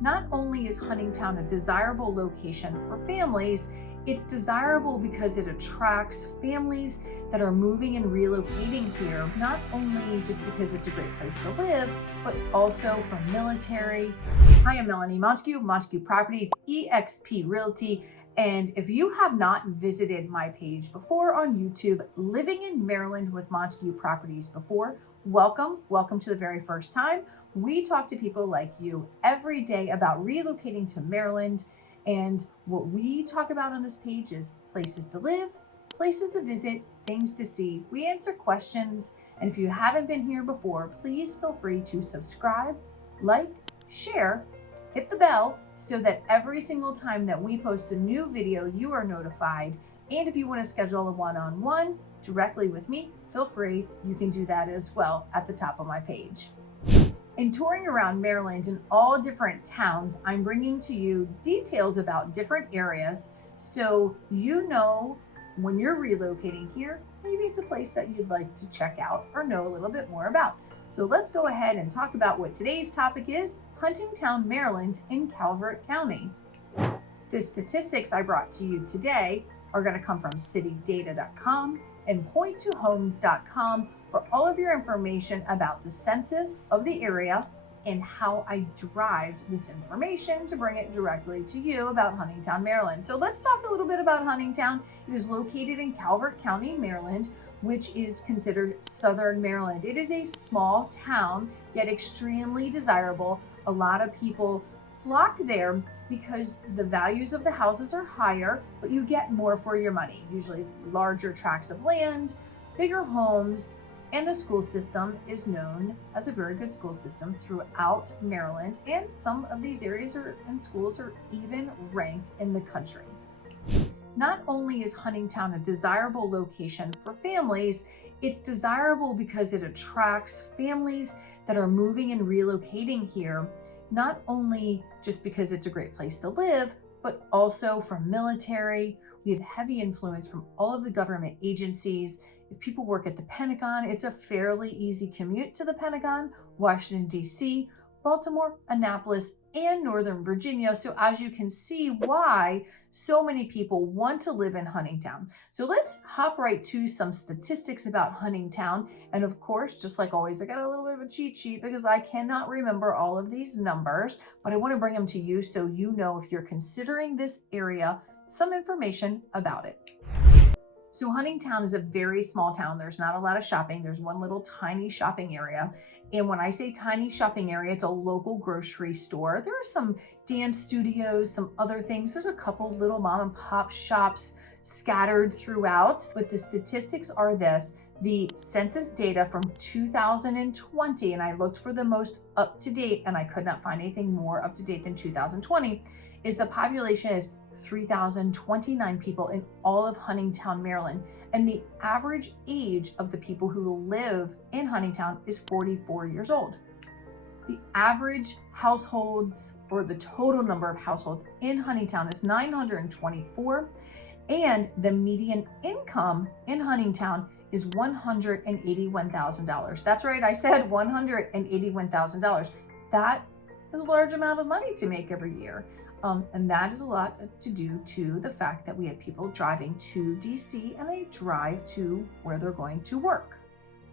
Not only is Huntingtown a desirable location for families, it's desirable because it attracts families that are moving and relocating here, not only just because it's a great place to live, but also for military. Hi, I'm Melanie Montague, Montague Properties, EXP Realty. And if you have not visited my page before on YouTube, Living in Maryland with Montague Properties before, welcome to the very first time. We talk to people like you every day about relocating to Maryland. And what we talk about on this page is places to live, places to visit, things to see. We answer questions. And if you haven't been here before, please feel free to subscribe, like, share, hit the bell so that every single time that we post a new video, you are notified. And if you want to schedule a one-on-one directly with me, feel free. You can do that as well at the top of my page. In touring around Maryland in all different towns, I'm bringing to you details about different areas so you know when you're relocating here, maybe it's a place that you'd like to check out or know a little bit more about. So let's go ahead and talk about what today's topic is: Huntingtown, Maryland in Calvert County. The statistics I brought to you today are going to come from citydata.com and point2homes.com for all of your information about the census of the area and how I derived this information to bring it directly to you about Huntingtown, Maryland. So let's talk a little bit about Huntingtown. It is located in Calvert County, Maryland, which is considered southern Maryland. It is a small town, yet extremely desirable. A lot of people flock there because the values of the houses are higher, but you get more for your money, usually larger tracts of land, bigger homes, and the school system is known as a very good school system throughout Maryland. And some of these areas and schools are even ranked in the country. Not only is Huntingtown a desirable location for families, it's desirable because it attracts families that are moving and relocating here, not only just because it's a great place to live, but also from military. We have heavy influence from all of the government agencies. If people work at the Pentagon, it's a fairly easy commute to the Pentagon, Washington, D.C., Baltimore, Annapolis, and Northern Virginia. So as you can see why so many people want to live in Huntingtown. So let's hop right to some statistics about Huntingtown. And of course, just like always, I got a little bit of a cheat sheet because I cannot remember all of these numbers, but I want to bring them to you so you know if you're considering this area, some information about it. So Huntingtown is a very small town. There's not a lot of shopping. There's one little tiny shopping area. And when I say tiny shopping area, it's a local grocery store. There are some dance studios, some other things. There's a couple little mom and pop shops scattered throughout. But the statistics are this: the census data from 2020, and I looked for the most up to date, and I could not find anything more up to date than 2020, is the population is 3,029 people in all of Huntingtown, Maryland. And the average age of the people who live in Huntingtown is 44 years old. The average households, or the total number of households in Huntingtown, is 924. And the median income in Huntingtown is $181,000. That's right, I said $181,000. That is a large amount of money to make every year. And that is a lot to do to the fact that we have people driving to DC and they drive to where they're going to work.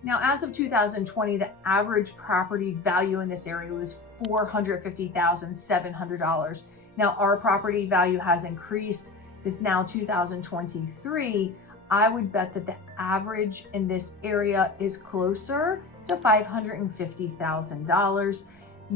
Now, as of 2020, the average property value in this area was $450,700. Now, our property value has increased. It's now 2023. I would bet that the average in this area is closer to $550,000.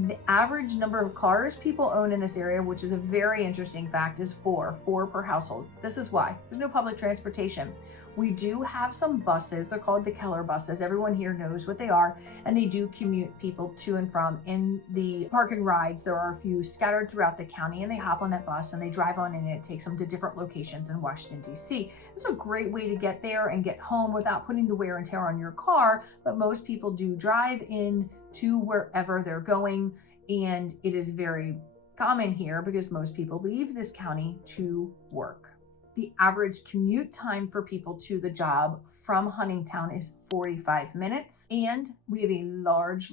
The average number of cars people own in this area, which is a very interesting fact, is four per household. This is why there's no public transportation. We do have some buses. They're called the Keller buses. Everyone here knows what they are, and they do commute people to and from in the park and rides. There are a few scattered throughout the county, and they hop on that bus and they drive on, and it takes them to different locations in Washington, D.C. It's a great way to get there and get home without putting the wear and tear on your car, but most people do drive in to wherever they're going, and it is very common here because most people leave this county to work. The average commute time for people to the job from Huntingtown is 45 minutes. And we have a large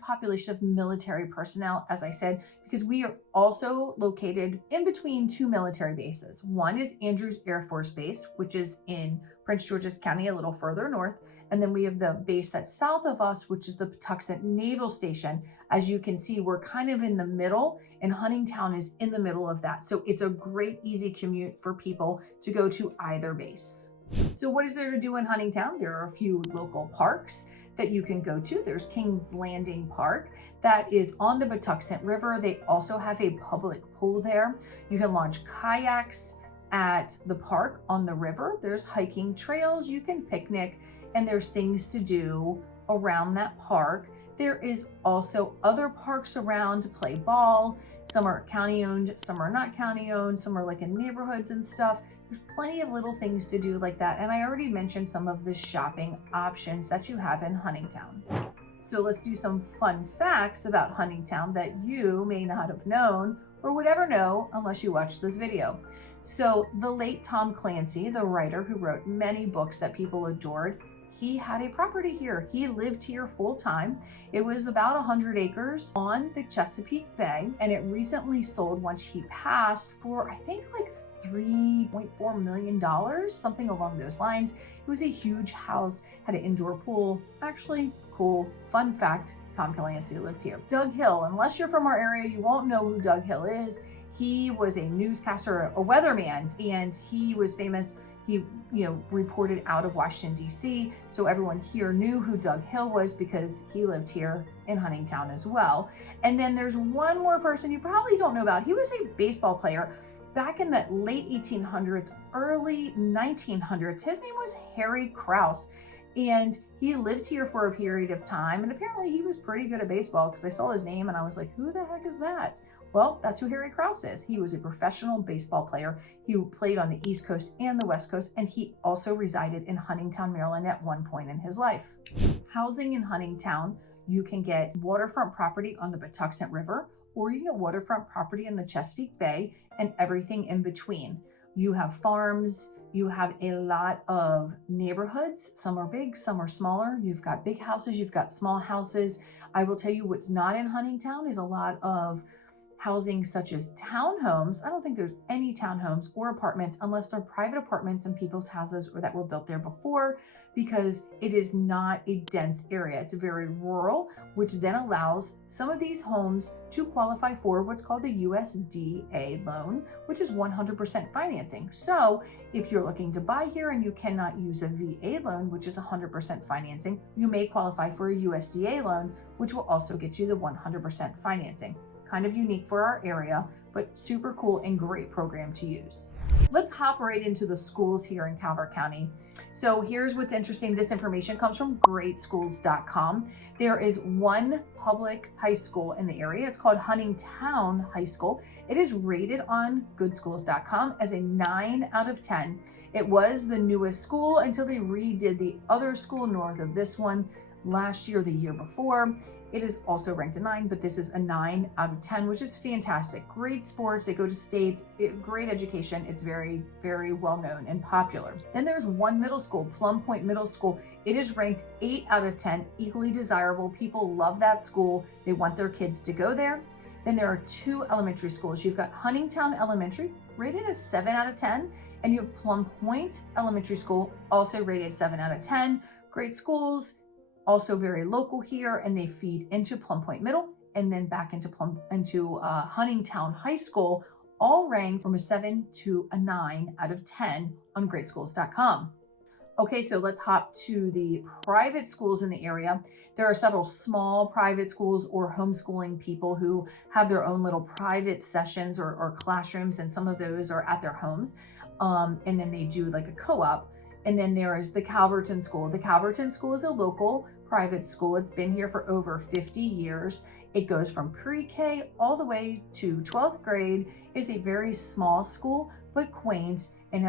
population of military personnel, as I said, because we are also located in between two military bases. One is Andrews Air Force Base, which is in Prince George's County, a little further north. And then we have the base that's south of us, which is the Patuxent Naval Station. As you can see, we're kind of in the middle, and Huntingtown is in the middle of that. So it's a great, easy commute for people to go to either base. So what is there to do in Huntingtown? There are a few local parks that you can go to. There's King's Landing Park that is on the Patuxent River. They also have a public pool there. You can launch kayaks at the park on the river. There's hiking trails, you can picnic, and there's things to do around that park. There is also other parks around to play ball. Some are county owned, some are not county owned, some are like in neighborhoods and stuff. There's plenty of little things to do like that. And I already mentioned some of the shopping options that you have in Huntingtown. So let's do some fun facts about Huntingtown that you may not have known or would ever know unless you watch this video. So the late Tom Clancy, the writer who wrote many books that people adored, he had a property here. He lived here full time. It was about 100 acres on the Chesapeake Bay, and it recently sold once he passed for, I think, like $3.4 million, something along those lines. It was a huge house, had an indoor pool. Actually, cool, fun fact, Tom Clancy lived here. Doug Hill, unless you're from our area, you won't know who Doug Hill is. He was a newscaster, a weatherman, and he was famous. He, reported out of Washington, D.C. So everyone here knew who Doug Hill was because he lived here in Huntingtown as well. And then there's one more person you probably don't know about. He was a baseball player back in the late 1800s, early 1900s. His name was Harry Krause. And he lived here for a period of time. And apparently he was pretty good at baseball because I saw his name and I was like, who the heck is that? Well, that's who Harry Krause is. He was a professional baseball player. He played on the East Coast and the West Coast, and he also resided in Huntingtown, Maryland at one point in his life. Housing in Huntingtown, you can get waterfront property on the Patuxent River, or you can get waterfront property in the Chesapeake Bay and everything in between. You have farms, you have a lot of neighborhoods. Some are big, some are smaller. You've got big houses, you've got small houses. I will tell you what's not in Huntingtown is a lot of housing such as townhomes. I don't think there's any townhomes or apartments unless they're private apartments in people's houses or that were built there before, because it is not a dense area. It's very rural, which then allows some of these homes to qualify for what's called a USDA loan, which is 100% financing. So if you're looking to buy here and you cannot use a VA loan, which is 100% financing, you may qualify for a USDA loan, which will also get you the 100% financing. Kind of unique for our area, but super cool and great program to use. Let's hop right into the schools here in Calvert County. So here's what's interesting. This information comes from greatschools.com. There is one public high school in the area. It's called Huntingtown High School. It is rated on goodschools.com as a 9 out of 10. It was the newest school until they redid the other school north of this one last year, the year before. It is also ranked a 9, but this is a 9 out of 10, which is fantastic. Great sports, they go to states, great education. It's very, very well known and popular. Then there's one middle school, Plum Point Middle School. It is ranked 8 out of 10, equally desirable. People love that school. They want their kids to go there. Then there are two elementary schools. You've got Huntingtown Elementary, rated a 7 out of 10, and you have Plum Point Elementary School, also rated 7 out of 10. Great schools. Also very local here, and they feed into Plum Point Middle and then back into Huntingtown High School, all ranked from a 7 to a 9 out of 10 on greatschools.com. Okay, so let's hop to the private schools in the area. There are several small private schools or homeschooling people who have their own little private sessions or classrooms, and some of those are at their homes. And then they do like a co-op. And then there is the Calverton School. The Calverton School is a local private school. It's been here for over 50 years. It goes from pre-K all the way to 12th grade. It's a very small school, but quaint, and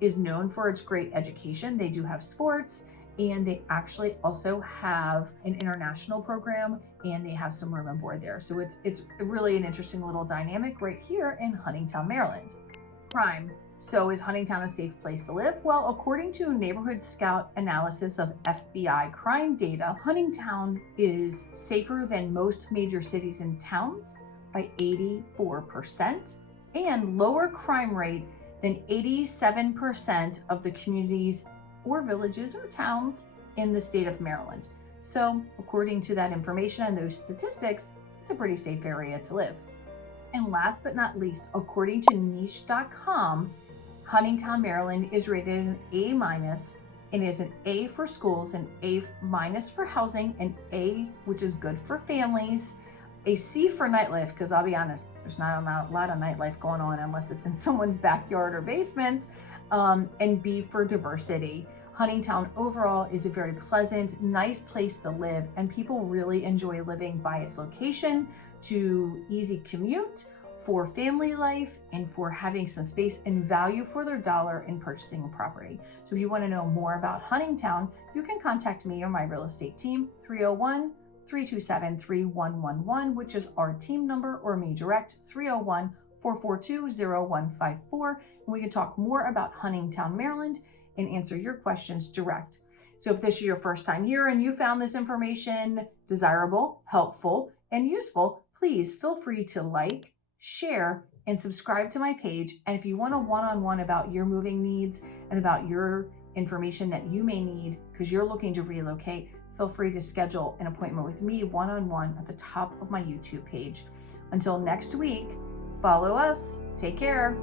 is known for its great education. They do have sports, and they actually also have an international program, and they have some room and board there. So it's really an interesting little dynamic right here in Huntingtown, Maryland. Crime. So is Huntingtown a safe place to live? Well, according to Neighborhood Scout analysis of FBI crime data, Huntingtown is safer than most major cities and towns by 84% and lower crime rate than 87% of the communities or villages or towns in the state of Maryland. So according to that information and those statistics, it's a pretty safe area to live. And last but not least, according to niche.com, Huntingtown, Maryland is rated an A minus and is an A for schools, an A minus for housing, an A, which is good for families, a C for nightlife, because I'll be honest, there's not a lot of nightlife going on unless it's in someone's backyard or basements, and B for diversity. Huntingtown overall is a very pleasant, nice place to live, and people really enjoy living by its location, to easy commute, for family life, and for having some space and value for their dollar in purchasing a property. So if you want to know more about Huntingtown, you can contact me or my real estate team, 301-327-3111, which is our team number, or me direct, 301-442-0154. And we can talk more about Huntingtown, Maryland, and answer your questions direct. So if this is your first time here and you found this information desirable, helpful, and useful, please feel free to like, share, and subscribe to my page. And if you want a one-on-one about your moving needs and about your information that you may need because you're looking to relocate, feel free to schedule an appointment with me one-on-one at the top of my YouTube page. Until next week, follow us. Take care.